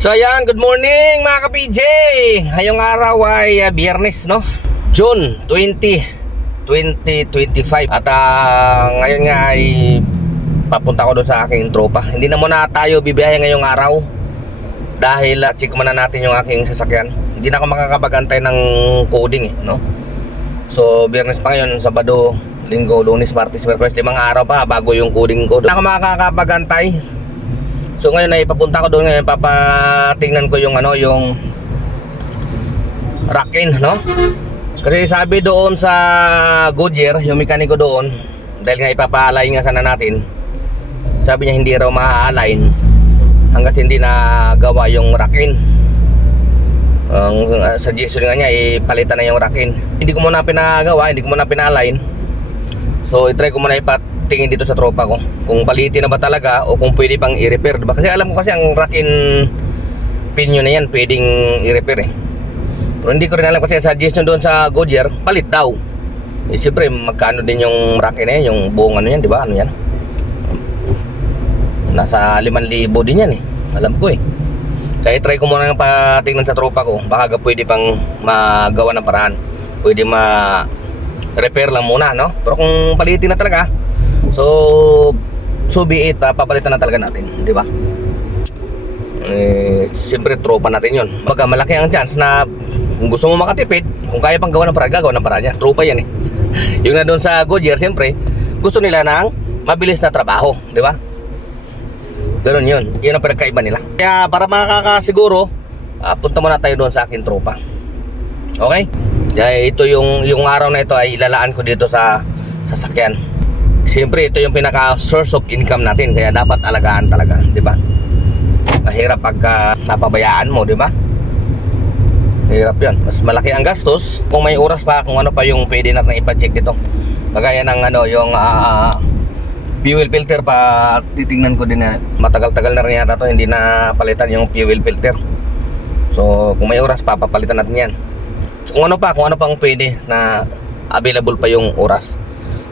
So ayan, good morning mga ka-PJ Ngayong araw ay uh, biyernes no? June 20, 2025 At ah, ngayon nga ay papunta ko doon sa aking tropa. Hindi na muna tayo bibiyahe ngayong araw Dahil uh, check muna natin yung aking sasakyan. Hindi na ako makakapagantay ng coding eh no? So biyernes pa ngayon, Sabado, Linggo, Lunes, Martes, Merkules Limang araw pa bago yung coding ko. Hindi na ako makakapagantay So ngayon ay papunta ko doon ngayon papatingnan ko yung ano yung racking no. Kasi sabi doon sa Goodyear, yung mekaniko doon, dahil nga ipapa-align nga sana natin. Sabi niya hindi raw ma-align hangga't hindi na gawa yung racking. Ang uh, suggestion nga niya ipalitan na yung racking. Hindi ko muna pinagawa, hindi ko muna pina-align. So i-try ko muna ipatingin dito sa tropa ko kung palitin na ba talaga o kung pwede pang i-repair, diba? Kasi alam ko kasi ang racking pinion na yan pwedeng i-repair eh. Pero hindi ko rin alam kasi suggestion doon sa Goodyear, palit daw. Eh siyempre magkano din yung racking na yan, yung buong ano yan, di ba? Ano yan? Nasa 5,000 din yan eh. Alam ko eh. Kaya try ko muna ng patingnan sa tropa ko. Baka pwede pang magawa ng paraan. Pwede ma repair lang muna, no? Pero kung palitin na talaga, so so be it, papalitan na talaga natin, di ba? Eh, siyempre tropa natin yon. Baga malaki ang chance na kung gusto mo makatipid, kung kaya pang gawa ng paraan, gagawa ng paraan niya. Tropa yan eh. yung na doon sa Goodyear, siyempre, gusto nila ng mabilis na trabaho, di ba? Ganun yun. Yun ang pinagkaiba nila. Kaya para makakasiguro, ah, punta muna tayo doon sa akin tropa. Okay? Kaya ito yung yung araw na ito ay ilalaan ko dito sa sasakyan. Siyempre ito yung pinaka source of income natin kaya dapat alagaan talaga, 'di ba? Mahirap pagka napabayaan mo, 'di ba? Hirap 'yan. Mas malaki ang gastos kung may oras pa kung ano pa yung pwede natin ipa-check dito. Kagaya ng ano yung ah, fuel filter pa titingnan ko din na matagal-tagal na rin yata to hindi na palitan yung fuel filter. So kung may oras papapalitan natin 'yan. So, kung ano pa, kung ano pang pwede na available pa yung oras.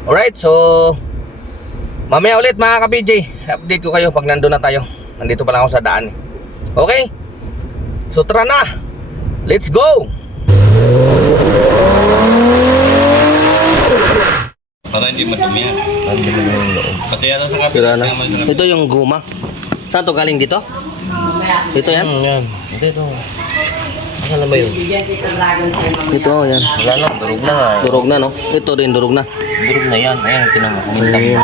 Alright, so mamaya ulit mga ka-BJ. Update ko kayo pag nandun na tayo. Nandito pa lang ako sa daan eh. Okay? So tara na. Let's go! Para hindi madumi yan. Pati yan sa kapit. Tira na. Ito yung guma. Saan to galing dito? Ito yan? yan. Ito, ito. Saan na ba yun? Ito, yan. Wala na, durog na nga. Durog na, no? Ito din, durog na. Durog na yan. Ayan, tinan mo. Kumintang.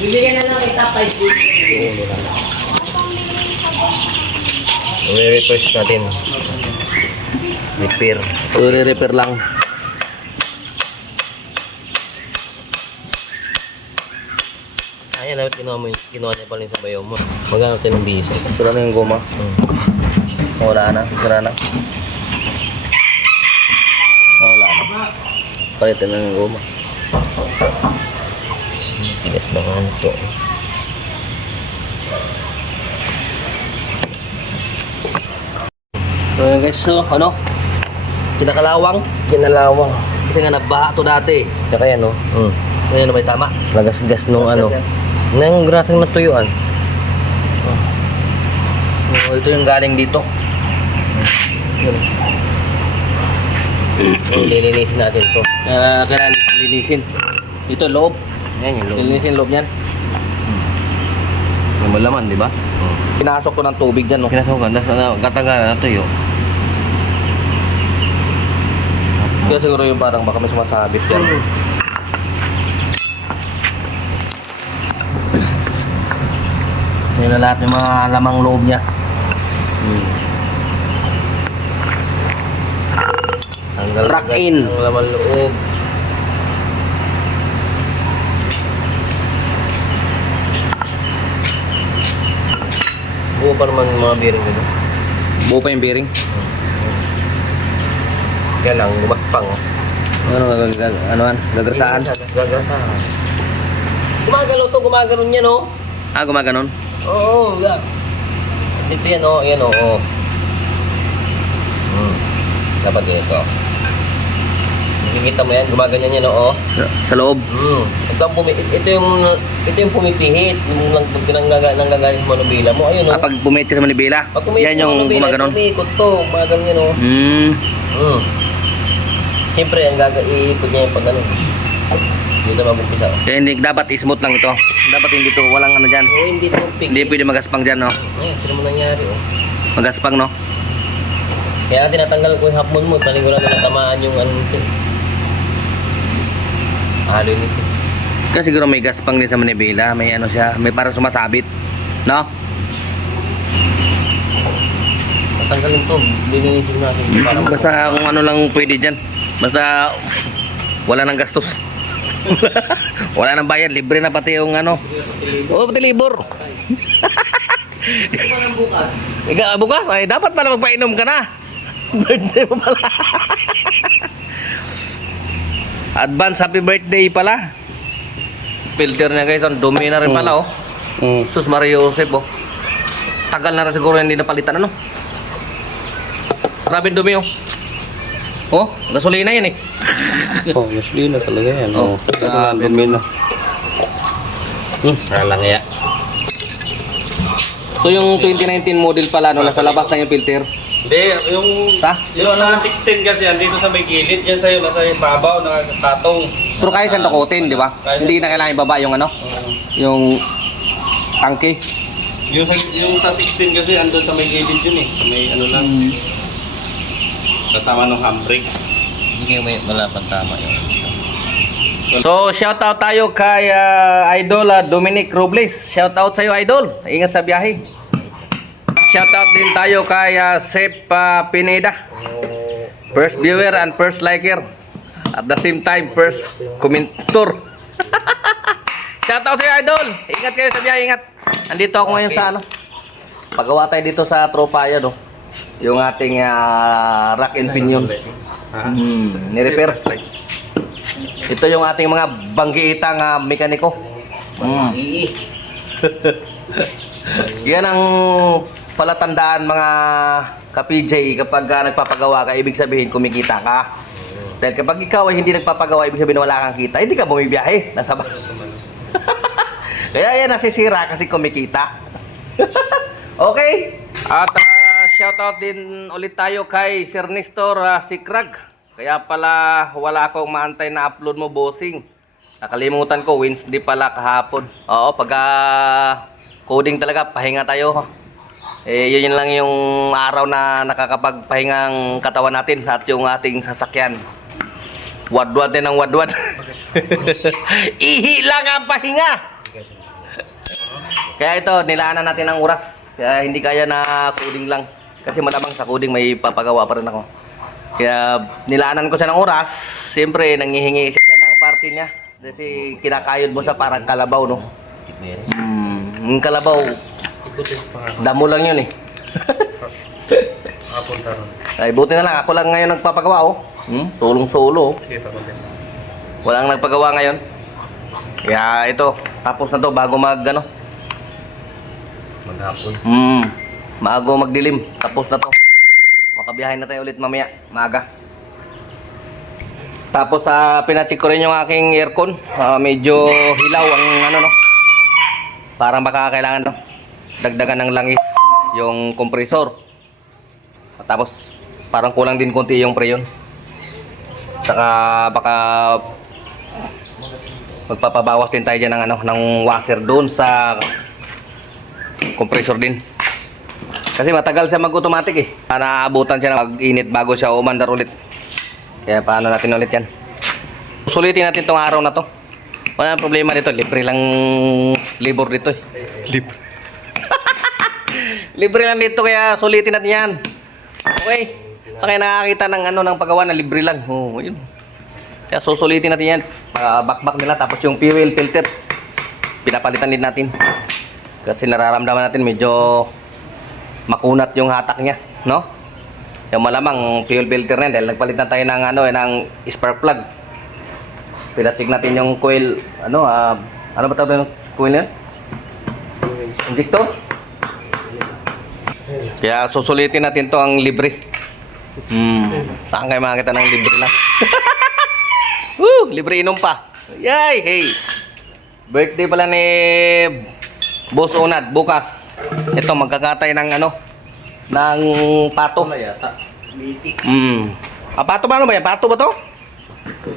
Bibigyan na lang kita 5 I-request natin. Repair. So, re-repair lang. Ayan, dapat kinuha mo yung, kinuha niya pala yung sa bayaw mo. Magkano tayo ng biso? Sira na yung guma. Hmm. Wala na, sira na. Wala na. Palitan na yung guma. Tigas na nga ito. So yun guys, so ano? Kinakalawang. Kinalawang. Kasi nga nabaha to dati. Tsaka yan, no? Hmm. Ngayon na may tama. Nagasgas nung ano. Nagasgas Nang grasang natuyuan. So ito yung galing dito. Yun. Lilinisin natin to. Uh, kailangan linisin. Ito loob. Yan yung loob. Linisin loob niyan. Yung malaman, di ba? Pinasok ko ng tubig dyan. No? Kinasukan, nasa na, gataga na tuyo. Kaya siguro yung parang baka may sumasabit yan. Yun na lahat yung mga lamang loob niya. Hmm. Tanggal Rack agad in. Ang laman loob. Buo pa naman mga bearing nito. Buo pa yung bearing. Yan lang, gumaspang. oh. Ano, gag- gag- ano gagrasaan. Gagasahan. Gumagalaw to, gumagano niya no? Ah, gumaganon? Oo, oh, yeah. Dito yan, oh. Yan, oh. oh. Hmm. Dapat dito. Nakikita mo yan, gumaganyan yan, oh. Sa, sa loob. Hmm. Ito ang pumi ito yung ito yung pumipihit, yung lang nanggagaling nanggagaling sa manubila mo. Ayun oh. Ah, pag pumiti sa manibela, Pag pumihit yan yung manubila, gumaganon. Umiikot to, mga ganyan oh. Hmm. Mm. Siyempre, ang gaga iikot niya yung pag ano. Dito mabumpisa. oh. Kaya hindi, dapat smooth lang ito. Dapat hindi to, walang ano dyan. Oh, hindi to pig. Hindi pwede magaspang dyan, no? Ayun, ito naman nangyari oh. Magaspang, no? Kaya tinatanggal ko yung hapmon mo, panigurado na tamaan yung ano nito. Halo nito. Kasi siguro may gaspang din sa manibela. May ano siya, may para sumasabit. No? Tatanggalin to, lilinisin natin. Para Basta kung ano lang pwede dyan. Basta wala nang gastos. wala nang bayad. Libre na pati yung ano. Oo, pati libor. Ika, bukas ay dapat pala magpainom ka na. Birthday mo pala. Advance happy birthday pala. Filter niya guys, ang dumi na rin pala oh. Mm. Sus Mario Joseph oh. Tagal na rin siguro hindi napalitan ano. Grabe dumi oh. Oh, gasolina yan eh. Oh, gasolina talaga yan. Oh, grabe. dumi na. Hmm, halang ya. So yung 2019 model pala no, nasa labas na yung filter. Hindi, yung Ta? yung sa 16 kasi yan, dito sa may gilid, yan sa'yo, nasa ibabaw, nakakatong. Pero kaya siyang dukutin, di ba? Hindi na kailangan ibaba yung ano, yung tangke. Yung sa, yung sa 16 kasi, andun sa may gilid yun eh. Sa may ano lang. Kasama ng handbrake. Hindi kayo may malapan tama yun. So shout out tayo kay ah, Idol ah, Dominic Robles. Shout out sa iyo Idol. Ingat sa biyahe. Shout out din tayo kay ah, Sep ah, Pineda. First viewer and first liker. At the same time first commentor. shout out sa Idol. Ingat kayo sa biyahe, ingat. Andito ako ngayon sa ano. Pagawa tayo dito sa tropa yan, no. Yung ating ah, rack and pinion. Hmm, ni-repair. Ito yung ating mga banggiitang ah, mekaniko. Mm. Yan ang palatandaan mga ka-PJ kapag ah, nagpapagawa ka, ibig sabihin kumikita ka. Dahil kapag ikaw ay hindi nagpapagawa, ibig sabihin wala kang kita, hindi ka bumibiyahe. Nasa ba? Kaya yan nasisira kasi kumikita. okay? At ah, shoutout din ulit tayo kay Sir Nestor uh, Sikrag. Kaya pala wala akong maantay na upload mo, bossing. Nakalimutan ko, Wednesday pala kahapon. Oo, pag ah, coding talaga, pahinga tayo. Eh, yun lang yung araw na nakakapagpahingang katawan natin at yung ating sasakyan. Wadwad din ang wadwad. Ihi lang ang pahinga. Kaya ito, nilaanan natin ang oras. Kaya hindi kaya na coding lang. Kasi malamang sa coding may papagawa pa rin ako. Kaya nilaanan ko siya ng oras. Siyempre, nangihingi siya ng party niya. Kasi kinakayod mo sa parang kalabaw, no? Hmm, yung kalabaw, damo lang yun eh. Apunta ron. Ay, buti na lang. Ako lang ngayon nagpapagawa, oh. Hmm? Solong-solo. oh. Kita ko din. Walang nagpagawa ngayon. Kaya ito, tapos na to bago mag, ano, Maghapon. Hmm, bago magdilim. Tapos na to. Makabiyahin na tayo ulit mamaya, maaga. Tapos sa pinacheck ko rin yung aking aircon. Ah, medyo hilaw ang ano no. Parang baka kailangan no, dagdagan ng langis yung kompresor. Tapos parang kulang din konti yung preyon. Saka baka magpapabawas din tayo dyan ng ano ng washer doon sa compressor din. Kasi matagal siya mag-automatic eh. Naabutan siya ng mag-init bago siya umandar ulit. Kaya paano natin ulit yan. Sulitin natin tong araw na to. Wala problema dito. Libre lang labor dito eh. Libre. Libre lang dito kaya sulitin natin yan. Okay. Sa kaya nakakita ng ano ng paggawa na libre lang. Oh, yun. Kaya susulitin natin yan. Uh, back nila tapos yung fuel filter. Pinapalitan din natin. Kasi nararamdaman natin medyo makunat yung hatak niya, no? Yung malamang fuel filter na yan dahil nagpalit na tayo ng ano eh, ng spark plug. Pinacheck natin yung coil, ano, ah, ano ba tawag ng coil yan? Injector? Kaya susulitin natin to ang libre. Hmm, saan kayo makakita ng libre lang? Woo, libre inom pa. Yay, hey. Birthday pala ni Boss Unad bukas. Ito magkakatay ng ano ng pato. Mm. Ah, pato ba ano ba yan? Pato ba to?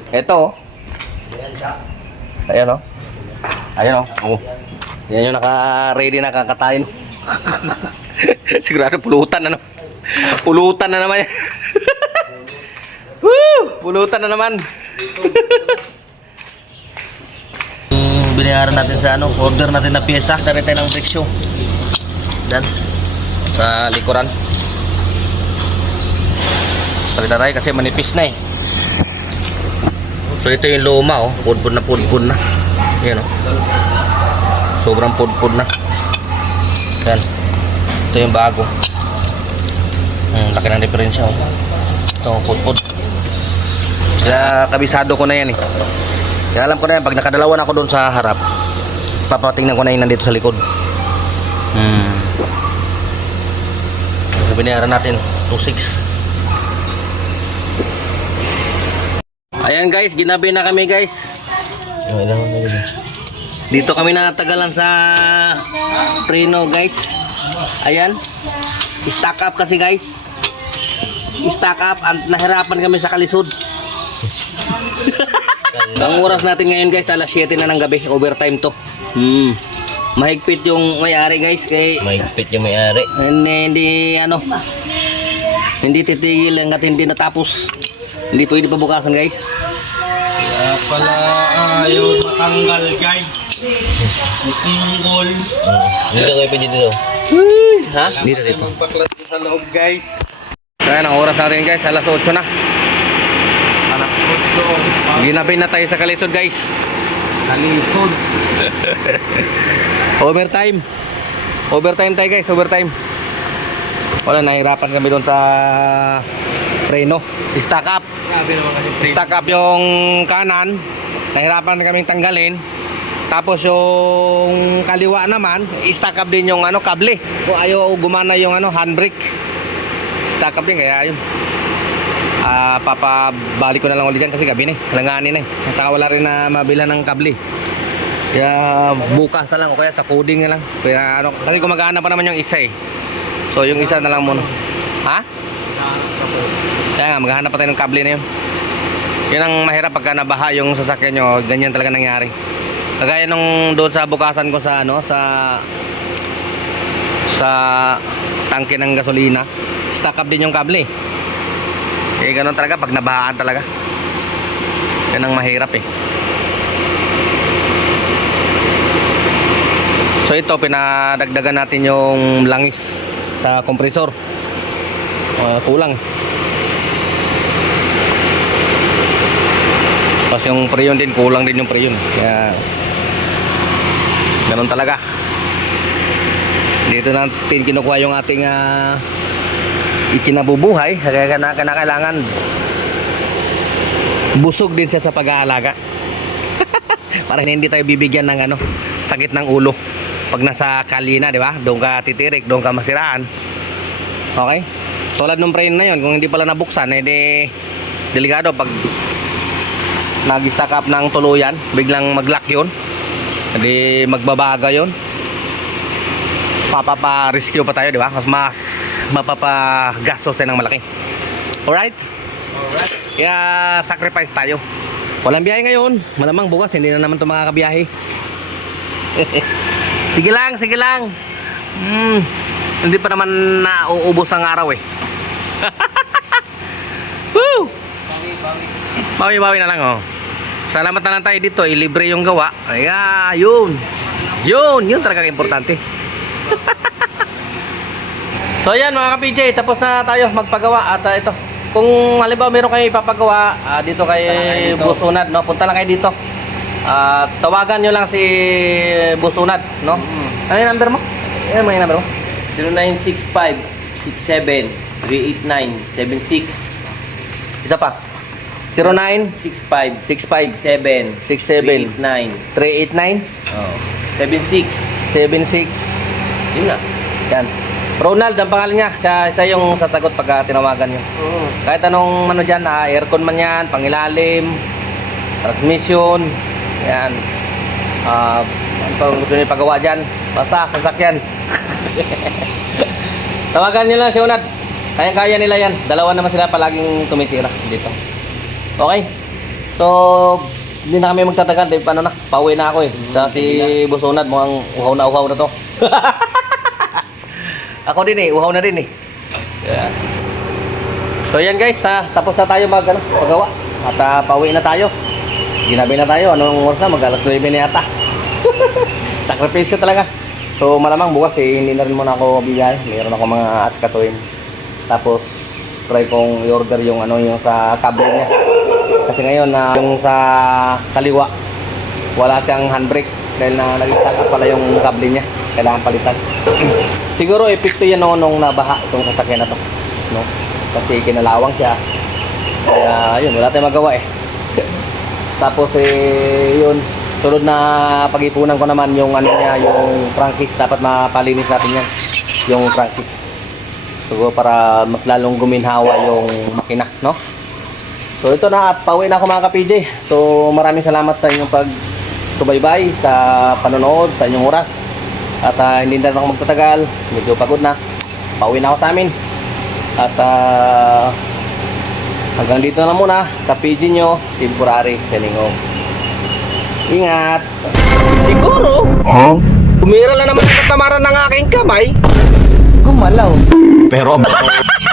Ito. oh. Ayan o. Ayan o. Oh. Yan yung naka-ready na kakatayin. Sigurado pulutan ano. Pulutan na naman. Woo! Pulutan na naman. Binayaran natin sa ano, order natin na pyesa. Dari tayo ng brake show. Dan. Sa likuran. Salita tayo kasi manipis na eh. So ito yung luma oh, pudpud na pudpud na. Yan oh. Sobrang pudpud na. Yan. Ito yung bago. Hmm, laki ng diferensya oh. Ito pudpud. Kaya kabisado ko na yan eh. Kaya alam ko na yan, pag nakadalawa na ako doon sa harap, papatingnan ko na yun nandito sa likod. Hmm. Binayaran natin 2.6. Ayan guys, ginabi na kami guys. Dito kami natagalan sa Preno guys. Ayan. Stack up kasi guys. Stack up at nahirapan kami sa kalisod. Ang oras natin ngayon guys, alas 7 na ng gabi. Overtime to. Hmm. Mahigpit yung may-ari guys kay Mahigpit yung may-ari. hindi, hindi ano hindi titigil hanggat hindi natapos. Hindi pwede pabukasan guys. Kaya pala ayaw matanggal guys. Itinggol. Mm. Dito kayo pwede dito. Ha? Dito dito. Magpaklas sa loob guys. Ayan, ang oras natin guys, alas 8 na. Ko ito. Ginabi na tayo sa kalisod guys. Kalisod. Overtime. Overtime tayo guys, overtime. Wala, nahirapan kami doon sa Reno. Stack up. Stack up yung kanan. Nahirapan kaming tanggalin. Tapos yung kaliwa naman, stack up din yung ano, kable. Kung ayaw gumana yung ano, handbrake. Stack up din, kaya yun. Ah, papabalik ko na lang ulit dyan kasi gabi na eh. Langanin na eh. At saka wala rin na mabila ng kable. Kaya bukas na lang o kaya sa coding na lang. Kaya ano, kasi gumagana pa naman yung isa eh. So yung isa na lang muna. Ha? Kaya nga, maghahanap pa tayo ng kable na yun. Yan ang mahirap pagka nabaha yung sasakyan nyo, ganyan talaga nangyari. Kagaya nung doon sa bukasan ko sa ano, sa sa tangke ng gasolina, stack up din yung kable. Eh ganun talaga pag nabahaan talaga. Yan ang mahirap eh. So ito pinadagdagan natin yung langis sa kompresor. Uh, kulang. Tapos yung preyon din, kulang din yung preyon. Kaya, ganun talaga. Dito natin kinukuha yung ating ah, ikinabubuhay. Kaya kailangan busog din siya sa pag-aalaga. Para hindi tayo bibigyan ng ano, sakit ng ulo. Pag nasa kalina, di ba? Doon ka titirik, doon ka masiraan. Okay? Tulad nung preno na yon, kung hindi pala nabuksan, edi delikado pag nag-stack up ng tuluyan, biglang mag-lock yun. Hindi magbabaga yun. Papapa-rescue pa tayo, di ba? Mas mas mapapagastos tayo ng malaki. Alright? Alright. Kaya sacrifice tayo. Walang biyahe ngayon. Malamang bukas, hindi na naman ito makakabiyahe. sige lang, sige lang. Hmm, hindi pa naman nauubos ang araw eh. Woo! Bawi-bawi na lang oh. Salamat na lang tayo dito, ilibre yung gawa. Ayan, yun. Yun, yun talaga importante. so ayan mga ka-PJ, tapos na tayo magpagawa at ah, ito. Kung halimbawa meron kayo ipapagawa ah, dito kay Busunad, no? Punta lang kayo dito. Ah, tawagan nyo lang si Busunad, no? Ano yung number mo? Ano yung number mo? 0965-389-76. Isa pa. 09 65 65 7 67 389 389 oh. 76 76 Yun nga. Yan. Ronald ang pangalan niya. Siya, siya yung sasagot pagka tinawagan niyo. Oo. Kahit anong ano dyan, ah, aircon man yan, pangilalim, transmission, yan. Ah, ano pa gusto niyo ipagawa dyan? Basta, sasakyan. Tawagan niyo lang si Unad. Kayang-kaya nila yan. Dalawa naman sila palaging tumitira dito. Okay? So, hindi na kami magtatagal. Di, paano na? Pauwi na ako eh. Sa si Boss Unad, mukhang uhaw na uhaw na to. ako din eh, uhaw na din eh. Yeah. So yan guys, ha, tapos na tayo mag ano, pagawa. At ah, pauwi na tayo. Ginabi na tayo. Anong oras na? Mag alas 9 na yata. Sakripisyo talaga. So malamang bukas eh, hindi na rin muna ako bigay. Mayroon ako mga askasuin. Tapos try kong i-order yung ano yung sa cable niya. Kasi ngayon na yung sa kaliwa wala siyang handbrake dahil na nag-stack up pala yung kable niya. Kailangan palitan. Siguro epekto yan noon nung nabaha itong sasakyan na to. No? Kasi kinalawang siya. Kaya yun, wala tayong magawa eh. Tapos eh, yun, sunod na pag-ipunan ko naman yung ano niya, yung crankcase. Dapat mapalinis natin yan. Yung crankcase. So para mas lalong guminhawa yung makina, no? So ito na at pauwi na ako mga ka-PJ. So maraming salamat sa inyong pag subaybay sa panonood, sa inyong oras. At ah, hindi na ako magtatagal, medyo pagod na. Pauwi na ako sa amin. At ah, hanggang dito na muna, ka-PJ nyo, temporary selling home. Ingat! Siguro, kumira lang naman ang katamaran ng aking kamay. Gumalaw. Pero